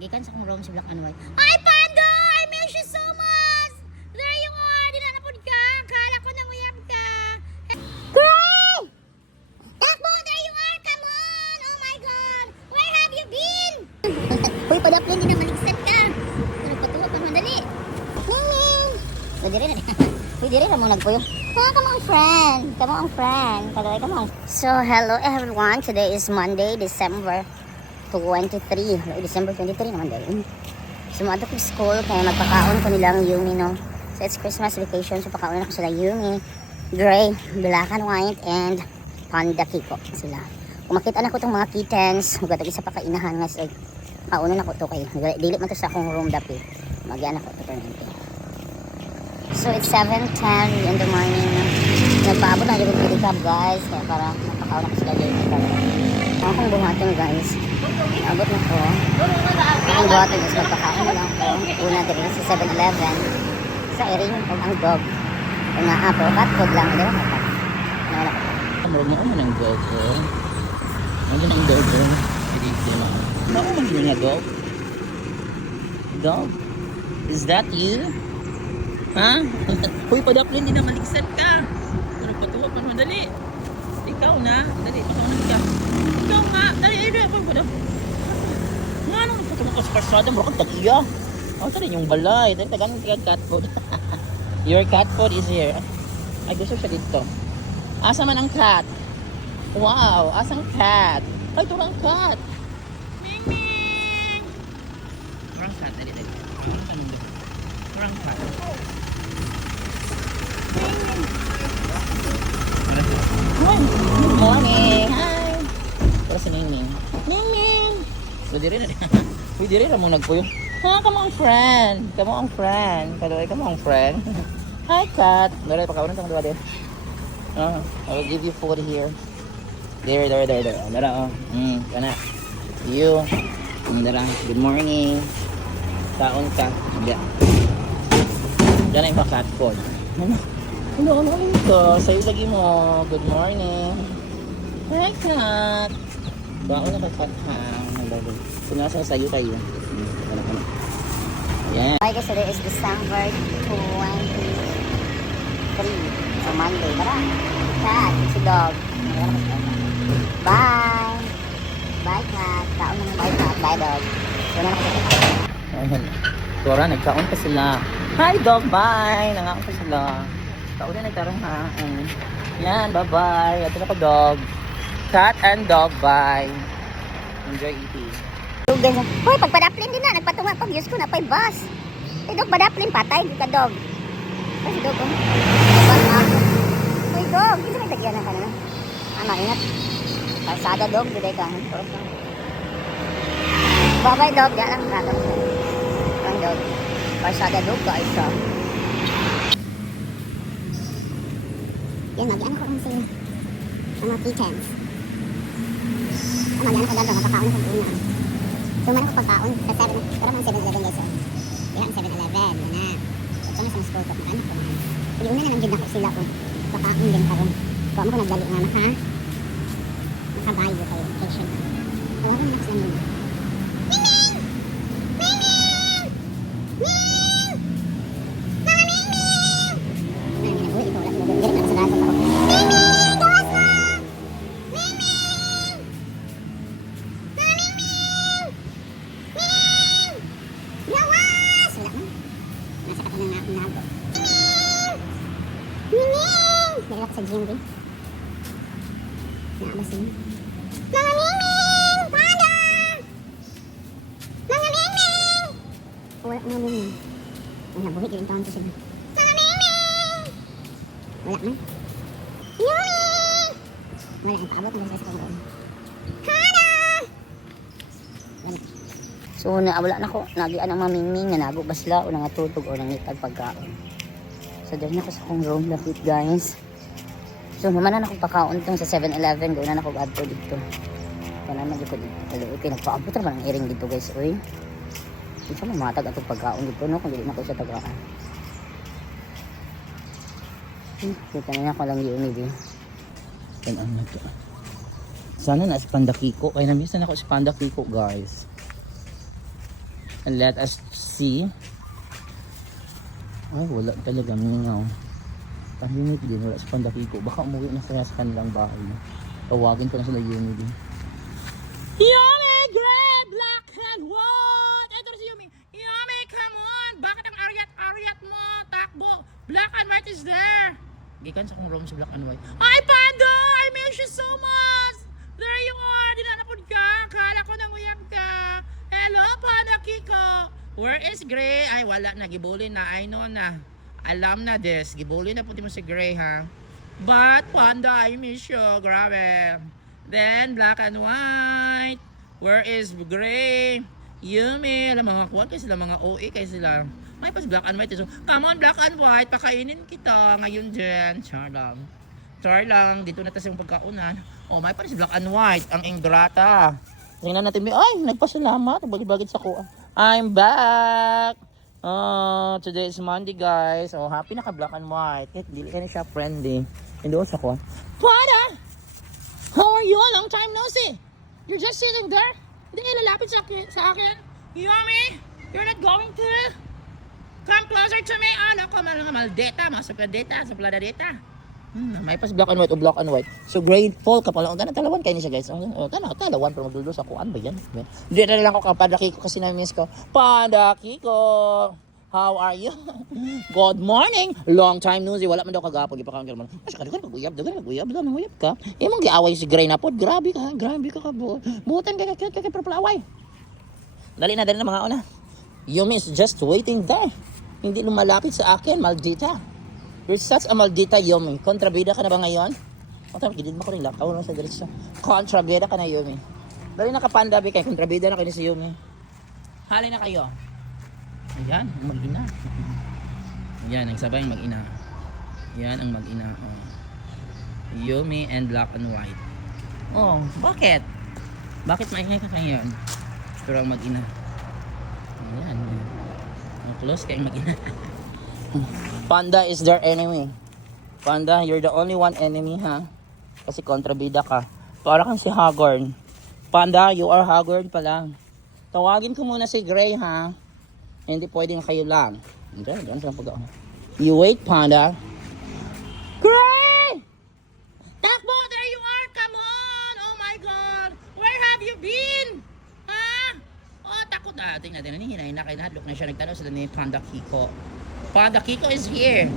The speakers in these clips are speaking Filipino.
Gikan sa kong room si Black and White. Hi, Pando! I miss you so much! There you are! Di na napod ka! Kala ko nang uyab ka! Gray! Takbo! There you are! Come on! Oh my God! Where have you been? Uy, padaplin din na maligsan ka! Ano patuwa pa madali? Ning! Pwede rin na. Pwede rin na mong nagpuyo. Oh, come on, friend! Come on, friend! Kagaway, come on. So, hello everyone. Today is Monday, December 23. December 23 naman dahil. Sumada ko school kaya magpakaon ko nilang Yumi, no? So it's Christmas vacation. So pakaon na ko sila Yumi, Gray, Black and White, and Panda Kiko sila. Kung makita na ko itong mga kittens, magandang isa pa kainahan nga sila. Paunan ako to kay. Dili man to sa akong room dapi. Magyan ako to permanente. So it's 7:10 in the morning. Nagpaabot na yung pilikab guys. Kaya para mapakaon ako sila Yumi. Ako kong buhatin guys. Abot na ko. Ang buhatin is magpakain na lang ko. Una din sa 7-Eleven. Sa area yung ang dog. Kung naapo, cat food lang. Di ba kapat? Nawala ko. Kamuro mo naman ang dog ko. Ano ang dog ko? Dito lang. Bako man yun na dog? Dog? Is that you? Ha? Uy, padaplin din na maligsan ka. Pero patuwa pa naman, dali. Ikaw na. Dali, pakawanan ka. Ikaw nga. Dali, ako pa nga nung patuwa ka sa karsada, bro kang tagiya. Oh, saan yung balay? Dali, tagang cat food. Your cat food is here. Ay, gusto siya dito. Asa man ang cat? Wow, asang cat? Ay, turang cat. Ming Ming! Turang cat, dali. Turang cat. Good morning. Hi. Para si Ningning. Ningning. Pwede rin. Pwede rin mo nagpuyo. Ha, come on friend. Come on friend. Come on friend. Hi cat. Dali, pakawanan sa mga din. I will give you food here. There. Dara, oh. Kana. You. Dara. Good morning. Taon ka. Dala yung cat food. Ano ko? Sa'yo lagi mo. Good morning. Hi, cat. Baon na ka, cat, ha? Kung nasa sa'yo tayo. Yan. Hi guys, today is December 23. So Monday. Tara. Cat, si dog. Bye. Bye, cat. Taon na bye, cat. Bye, dog. So na nakita. Tora, nagkaon pa sila. Hi, dog. Bye. Nangaon pa sila. Taon na nagkaroon ha. Yan, bye-bye. Ito na pa dog. Cat and dog, bye. Enjoy eating. Hoy, pagpadaplin din na. Nagpatunga pag Diyos ko na pa'y bus. Ay, dog, padaplin. Patay. Di ka, dog. Ay, si dog, oh. Hoy, dog. Hindi may tagyan na ka na. Ano, ingat. Kalsada, dog. Duday ka. Bye-bye, dog. Yan lang. Rato. Ang dog. Kalsada, dog. Ka, isa. Yan, mag-ian ako kung sila. Ang mga kittens. Mag-ian ako dalawa. Mapakaon ako una. Tuman ako pagkaon sa 7. Pero mga 7-Eleven guys. Kaya ang 7-Eleven. Yan na. Ito na sa school ko. Mag-ano ko. Pili una na nandiyan ako sila ko. Pakaon din karon. Kung ako nagdali nga makabayo kayo. Vacation. Wala rin next lang yun. Dali ako sa gym din. Naabasin. Mga Mingming! Panda! Mga Mingming! Wala mga Mingming. Ang nabuhit yung taon ko sila. Mga Mingming! Wala man. Yumi! Wala ang paabot mo sa kong. Panda! Wala. So wala na ko. Nagian ang mga Mingming na nago basla o nangatutog o nangitag pagkaon. So dahil na ko sa kong room lapit guys. So naman na akong pakaon itong sa 7-Eleven. Gawin na ako adto dito. Kaya naman dito dito. Okay, nagpaabot naman ang iring dito guys. Uy. Hindi siya mamatag atong pagkaon dito no. Kung hindi na ko siya tagaan. Kita na ako lang yung maybe. Yan ang nato. Sana na si Panda Kiko. Kaya namisan ako si Panda Kiko guys. And let us see. Ay, wala talaga mingaw. Tahimik din, wala sa Panda Kiko. Baka umuwi na sila sa kanilang bahay. Tawagin ko na sila Yumi din. Yumi! Gray! Black and white! Ito na si Yumi. Yumi, come on! Bakit ang ariat mo? Takbo! Black and white is there! Gikan sa kong room si Black and white. Hi, Panda! I miss you so much! There you are! Dinanapod ka! Kala ko nanguyab ka! Hello, Panda Kiko! Where is Gray? Ay, wala na. Gibuli na. I know na. Alam na this. Gibuli na puti mo si Gray, ha? But, Panda, I miss you. Grabe. Then, Black and white. Where is Gray? Yumi. Alam, mga kuwan kayo sila. Mga OA kayo sila. May pas Black and white. So, come on, Black and white. Pakainin kita ngayon din. Char lang. Char lang. Dito na tas yung pagkaunan. Oh, may pa si Black and white. Ang ingrata. Tingnan natin. Ay, nagpasalamat. Bagay-bagay sa kuha. I'm back. Oh, today is Monday, guys. Oh, happy na ka Black and white. Kahit dili ka na siya friendly. Hindi ko sa kuha. Panda! How are you? Long time no see. You're just sitting there. Hindi ka lalapit sa akin. Yummy! You're not going to come closer to me. Ano ko, maldeta. Masok ka data. Sa plada data. May pas Black and white o Black and white. So grateful ka pala. Talawan kayo niya guys. Talawan pero magdulo sa kuan ba yan? Hindi na lang ako Panda Kiko kasi na-miss ko. Panda Kiko! How are you? Good morning! Long time no see. Wala man daw kagapon. Ipakang mo. Mas kadagan pag-uyab. Dagan mag-uyab ka. Mong giaway si Gray na po. Grabe ka ka. Butan ka perplaway. Dali na mga una. Yumi is just waiting there. Hindi lumalapit sa akin. Maldita. You're such a maldita, Yumi. Kontrabida ka na ba ngayon? Gidid mo ko rin lakaw na sa diretso. Kontrabida ka na, Yumi. Dali na ka-Panda, kay kontrabida na kayo si Yumi. Halay na kayo. Ayan, ang mag-ina. Ayan, nagsabay ang mag-ina. Ayan ang mag-ina. Oh. Yumi and Black and white. Oh, bakit? Bakit maingay ka ngayon? Pero ang mag-ina. Ayan. Oh, close kayo mag-ina. Panda is their enemy. Panda, you're the only one enemy, ha? Kasi kontrabida ka. Para kang si Hagorn. Panda, you are Hagorn pala. Tawagin ko muna si Gray, ha? Hindi pwedeng kayo lang. Diyan sa pag-aon. You wait, Panda. Gray! Takbo, there you are. Come on. Oh my God. Where have you been? Ha? Oh, takot na. Tingnan natin. Hinahin na kayo. Nahadlok na siya. Nagtanong sila ni Panda Kiko. Panda Kiko is here.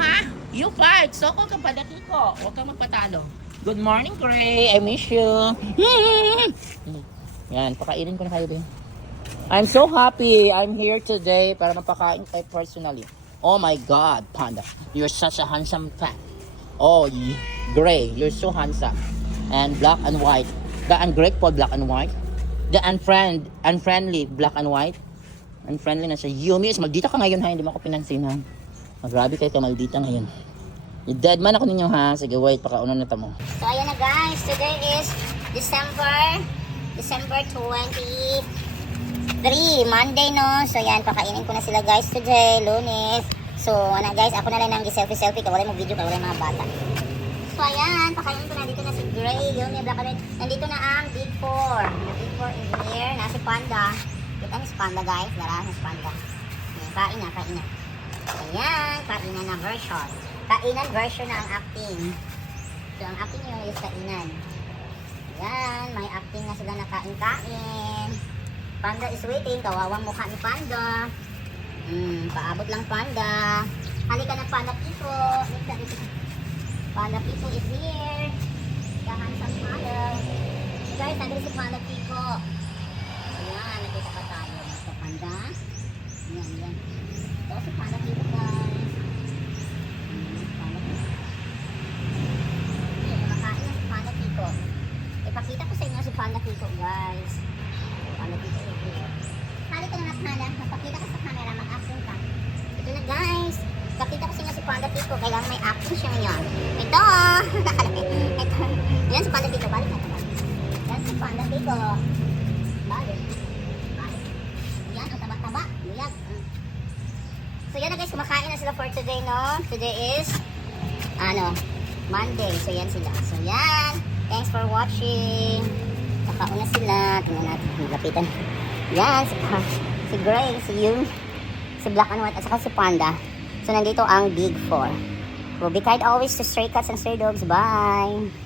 Ha? You fight. So, kung ka Panda Kiko, huwag kang magpatalo. Good morning, Gray. I miss you. Yan, pakainin ko na kayo, Ben. I'm so happy. I'm here today para mapakain kayo personally. Oh my God, Panda. You're such a handsome cat. Oh, Gray. You're so handsome. And Black and white. The ungrateful Black and white. The unfriendly Black and white. Unfriendly na siya. Yumi, maldita ka ngayon ha. Hindi mo ako pinansin ha. Grabe kayo ka maldita ngayon. I-dead man ako ninyo ha. Sige, wait. Pakaunan na tamo. So, ayan na guys. Today is December 23. Monday, no? So, yan. Pakainin ko na sila guys today. Lunes. So, ano guys. Ako na lang nang selfie. Kawalay mo video. Kawalay mga bata. So, ayan. Pakainin ko na. Dito na si Gray. Yumi, Black and white. Nandito na ang Big 4. The Big 4 is here. Nasi Panda. Kita ni si Panda guys. Dara si Panda. Kain na. Ayan. Kainan na version. Kainan version na ang acting. So, ang acting nyo is kainan. Ayan. May acting na sila na kain-kain. Panda is waiting. Kawawang mukha ni Panda. Paabot lang Panda. Halika na Panda Kiko. Panda Kiko is here. Handsome model. Guys, nandito si Panda Kiko. Ayan, nakita pa tayo. Sa Panda. Ayan. Ito si Panda Kiko guys. Panda Kiko. Ayan, kumakain na si Panda Kiko. Ipakita ko sa inyo si Panda Kiko guys. Panda Kiko is here. Halika na Panda. Magpakita ka sa camera. Mag-acting ka. Ito na guys. Ipakita ko sa inyo si Panda Kiko. Kailangan may acting siya ngayon. Ito. Ito. Ayan si Panda Kiko. Balik na ito. Ayan si Panda Kiko. Balik. Ayan, ang taba-taba. Luyag. So yan na guys, kumakain na sila for today, no? Today is, Monday. So yan sila. So yan. Thanks for watching. Kakauna sila. Tingnan natin. Lapitan. Yan. Si si Gray, si Yung, si Black and White, at saka si Panda. So, nandito ang Big Four. So, be kind always to stray cats and stray dogs. Bye!